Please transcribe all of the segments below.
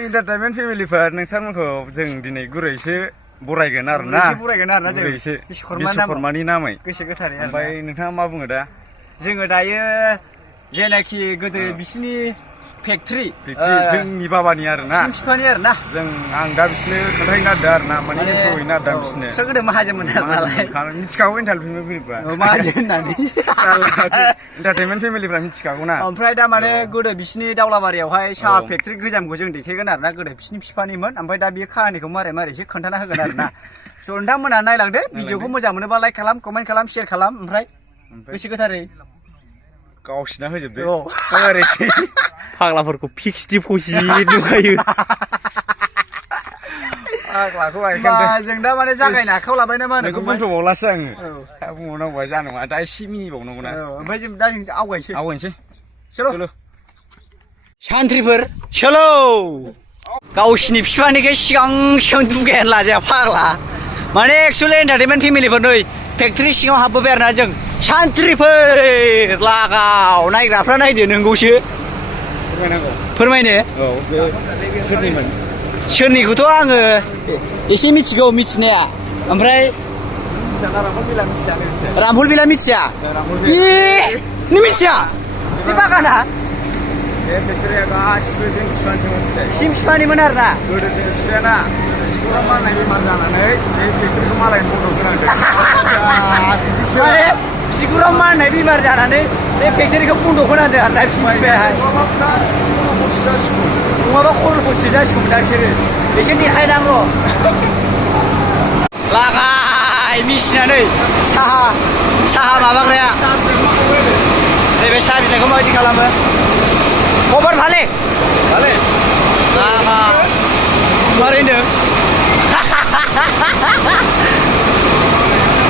entertainment फेमिलिफोर नोंसारमोनखौ जों दिनै गुरैसो बरायगोन आरोना जों बिश्वकर्मानि नामै गोसो गोथारै ओमफ्राय नोंथाङा मा बुङो दा जोङो दायो जेनाखि गोदो बिसिनि फेक्ट्रि जोंनि बाबानि आरोना बिफानि आरोना आं दा बिसोरनो खोन्थाहैनो नागिरदों आरोना माने इन्ट्र हैनो नागिरदों बिसोरनो बिसोर गोदो माहाजोनमोन नालाय मिथिखागौ एन्टारटेनमेन्ट फेमिलिफ्रा माहाजोन होननानै एन्टारटेनमेन्ट फेमिलिफ्रा मिथिखागौ ना ओमफ्राय दा माने गोदो बिसिनि दावलाबारियावहाय साहा फेक्ट्रि गोजामखौ जों देखायगोन आरोना गोदो बिसिनि बिफानिमोन ओमफ्राय दा बे काहानिखौ मारै एसे खोन्थाना होगोन आरोना स' नोंथांमोना नायलांदो भिडिअखौ मोजां मोनोबा लाइक खालाम कमेन्ट खालाम शेयार खालाम ओमफ्राय गोसो गोथारै गावसिना होजोबदो ओरैसै फाग्लाफोरखौ फिक्स डिप'जिट नुखायो जों दा माने जागायनो आखायाव लाबाय ना मा होनो नोंखौ बुंथ'बावलासो आङो बुंबावनांगौबा जानाय नङा दा एसे मिनिबावनांगौ ना ओमफ्राय जों दा आवगायनोसै चलो सान्थ्रिफोर चलो गावसिनि बिफानिखाय सिगां दुगायानो लाजाया फाग्ला माने एक्सुवेलि एन्टारटेनमेन्ट फेमिलिफोर नै फेक्ट्रि सिङाव हाबबोबाय आरोना जों सान्थ्रिफोर लागाव नायग्राफ्रा नायदो नोंगौसो फोरमायनो सोरनिखौथ' आङो एसे मिथिगौ मिथिनाया ओमफ्राय रामफल बिला मिथिया नों मिथिया बे बागाना बे फेक्ट'रिया गासिबो जों बिफानिमोन आरोना गोदो जों बिफायाना बिगुरा माननाय बेमार जानानै बे फेक्ट'रिखौ मालायनो बन्द' होनांदों बिगुराव माननाय बेमार जानानै बे फेक्ट'रिखौ बन्द' होनांदों आरोना बिफायाहाय नङाबा खर'खौसो जासिगौमोन दा बिसोरो एसे देखायनांगौ लागाय मिसिनानै साहा माबाग्राया नैबे साहा बिलाइखौ माबायदि खालामो खबर भाले लागा मारै होनदों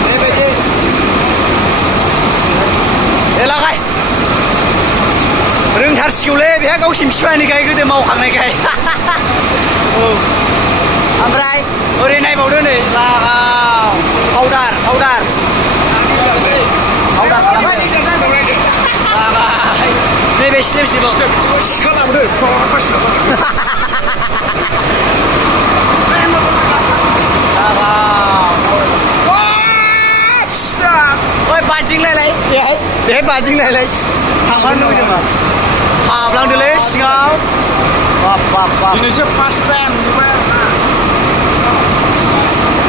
बेबायदि लागाय रोंथारसिगौलै बेहा गावसिनि बिफानिखाय गोदो मावखांनायखाय औ ओमफ्राय ओरै नायबावदो नै लागाव पाउडार खालामबाय लागाय नैबे सिलेबसिबाव सिखा लाबोदो बादिंलायलाय बेहाय बादिंलायलाय थांफानो लुबैदोंमोन हाबलांदोलै सिङाव बाब दिनैसो फार्स्ट टाइम नुबाय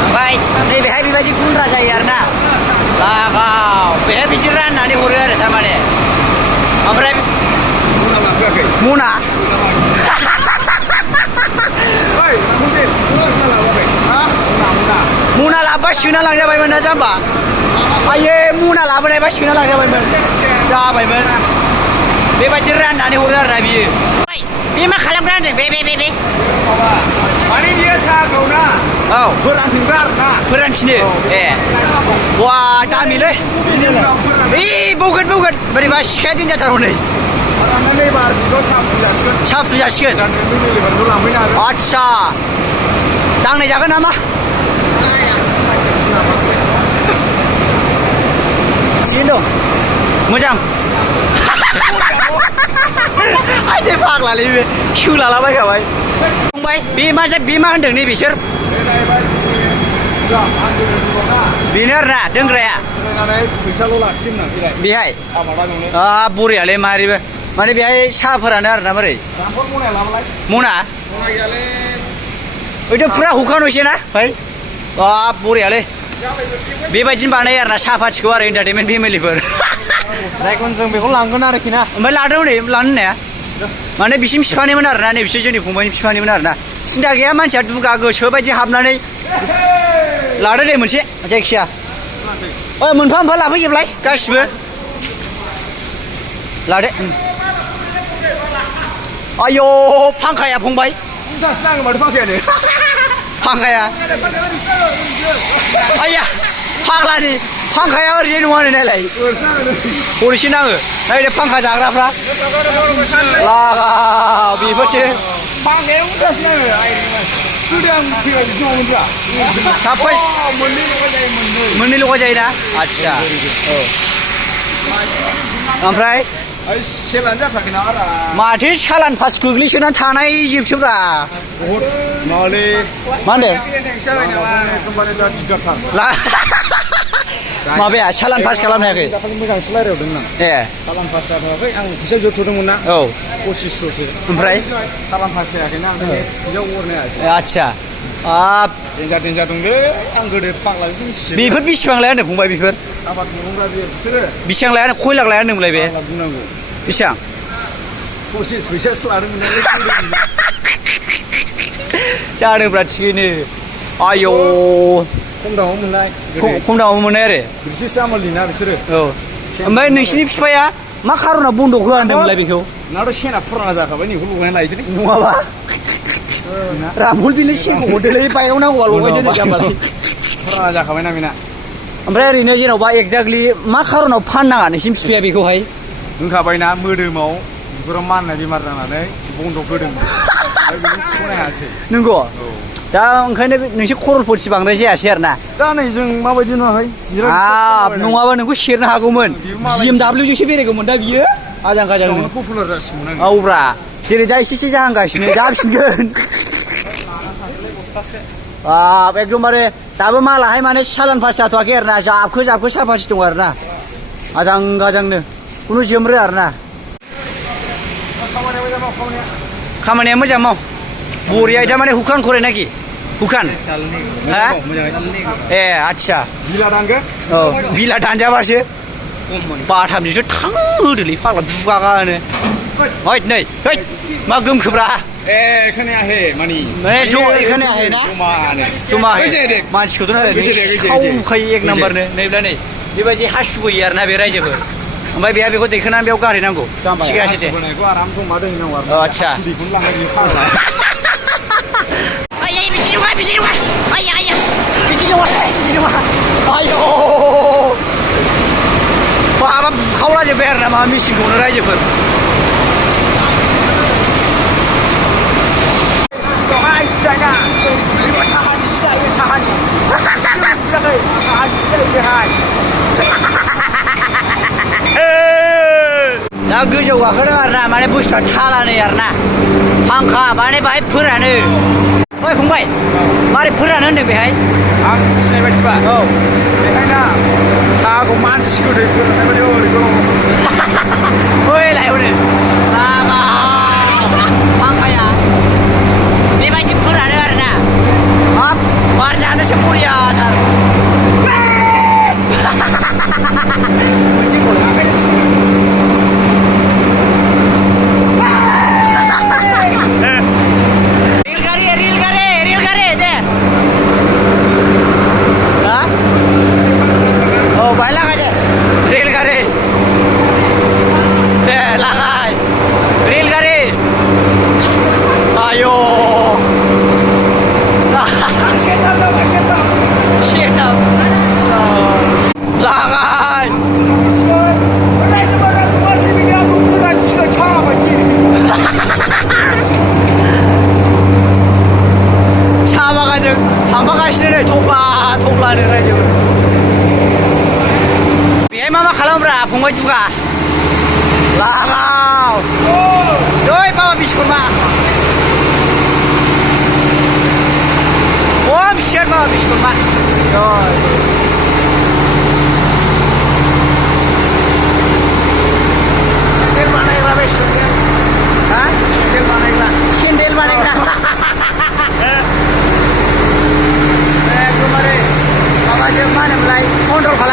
ओमफ्राय नैबेहाय बेबायदि गुन्द्रा जायो आरोना लागाव बेहाय बिदि राननानै हरो आरो थारमाने ओमफ्राय मना मना लाबोबा सोना लांजाबायमोन ना जाम्बा आये मना लाबोनायबा सोना लांजाबायमोन जाबायमोन बेबायदि राननानै हरो आरोना बियो बे मा खालामग्रा होनदों बे माने बियो साहाखौ ना औ फोरानफिनग्रा आरोना फोरानफिनो ए वा दामिलै बे बौगोन बोरैबा सिखाया दिनजाथारौ नै साहा फुजासिगोन आदसा दांनाय जागोन नामा थिगैनो दं मोजां आयदे फाग्लालै बे सोलालाबायखाबाय फंबाय बे मा होनदों नै बिसोर बेनो आरोना दोनग्राया फैसाल' लाखिगोन बेहाय बरियालै मारैबो माने बेहाय साहाफोरानो आरोना मारै मना ओइथ' फुरा हुखानोसै ना भाइ बाब बरियालै बेबायदिनो बानायो आरोना साहा पाथिखौ आरो एन्टारटेनमेन्ट फेमिलिफोर जायखौनो जों बेखौ लांगोन आरोखि ना ओमफ्राय लादों नै लानो होननाया माने बिसिनि बिफानिमोन आरोना नै बिसोर जोंनि फंबायनि बिफानिमोन आरोना सिन्था गैया मानसिया दुगा गोसो बायदि हाबनानै लादो दे मोनसे जायखिया मोनफा लाफैजोबलाय गासिबो लादो आयौ फांखाया फंबाय फांखाया आया फाग्लानि फांखाया ओरैजाय नङा नायलाय हरैसो नाङो नायदो फांखा जाग्राफ्रा लागाव बेफोरसो मोननै लगाय जायोना आदसा औ ओमफ्राय ओइ सेलानो जाथाराखै नामा रा माथो सालान पास गोग्लैसोनानै थानाय जोबसोब्रा बहुद माबालै मा होनदों जाबाय नामा एकदमबारे दा दिगदारथार माबाया सालान पास खालामनो हायाखै दाखालि मोजांसो रायलायहरदोंमोन आं ए सालान पास जाथ'वाखै आं फैसा जथ'दोंमोन ना औ 2500सो ओमफ्राय सालान पास जायाखैना ओंखायनो फैसा हरनो हायासै आदसा हाब देन्जार दंलै आं गोदो फाग्ला बेखौ मिथियो बेफोर बेसेबां लाया होनदों फंबाय बेफोर आबाद मैगंफ्रा बिसोरो बेसेबां लाया खयलाख लाया होनदोंमोनलाय बे फाग्ला बुंनांगौ बेसेबां 25 फैसासो लादोंमोन जादोंब्रा थिगैनो आयौ खम दामाव मोननाय खम दामाव मोननाय आरो ब्रिटिश आमोलनिना बिसोरो औ ओमफ्राय नोंसिनि बिफाया मा खार'नाव बन्द' होआ होनदोंमोनलाय बेखौ नाथ' सेना फुराना जाखाबाय नैखौ लगायना लायदोलै नङाबा रामफल बिलाइ सेनखौ हरदोलै बाइकआव नांगौआ लगायदो नै जाम्बालाय फुराना जाखाबायना बेना ओमफ्राय ओरैनो जेन'बा एक्जाक्टलि मा खार'नाव फाननाङा नोंसिनि बिफाया बेखौहाय होनखाबायना मोदोमाव बिगुराव माननाय बेमार जानानै बन्द' होदोंमोन ओमफ्राय बेखौ सुख'नो हायासै नंगौ दा ओंखायनो नोंसोर खरलपथि बांद्राय जायासै आरो ना दा नै जों माबायदि नुवाखै हाब नङाबा नोंखौ सेरनो हागौमोन BMW जोंसो बेरायगौमोन दा बियो आजां गाजांनो पपुलार जासिगौमोन आं औब्रा जेरै दा एसे जाहांगासिनो जाफिनगोन बाब एकदमबारे दाबो मालाहाय माने सालान पास जाथ'वाखै आरो ना जाबखो साफासि दं आरो ना आजां गाजांनो खुनु जोमरो आरो ना खामानिया मोजां माव बरिया दा माने हुखान करे नाखि हुखान हा ए आदसा बिला दानगोन औ बिला दानजाबासो बाथामनिसो थांहोदोलै फाग्ला दुगागानो हैद नै हैद मा गोमखोब्रा ए खोनायाखै मानि एखाने आहाय ना जमा मानसिखौथ' सावखायो एक नाम्बारनो नैब्ला नै बेबायदि हासुबोयो आरोना बे रायजोफोर ओमफ्राय बेहा बेखौ दैखोनानै बेयाव गारहैनांगौ थिगासे दे आराम जमा दोनहैनांगौ आरो आदसा दैखौनो लांनाय बियो फाग्ला माबा बुखावलाजोब्बाय आरो ना माबा मेसिनखौनो रायजोफोर दा गोजौ गाखोदों आरो ना माने बुस्थुआ थालानै आरो ना फांखा माने बाहाय फोरानो ओइ फंबाय मारै फोरानो होनदों बेहाय आं मिथिनाय बायदिबा औ बेखायनो साहाखौ मानसिखौ दै फोरोंनाय बायदि ओरैखौ लाय हनै फांखाया बेबायदि फोरानो आरो ना हाब बार जानोसो बरियाथार मोनसे रेलगारि दे हा औ बाहाय लागाय दे रेलगारि दे लागाय रेलगारि आय' लागाय साहा बागानजों थांफागासिनो नै थफ्लानो रायजो बेहाय मा खालामब्रा फंबाय दुगा लागाव जय बाबा बिश्वकर्मा ओम शेर बाबा बिश्वकर्मा जय सेन्देल बानायग्रा बे सेन्देल बानायग्रा एकदमबारे माबाजों मा होनोमोनलाय कन्ट्रल खालाम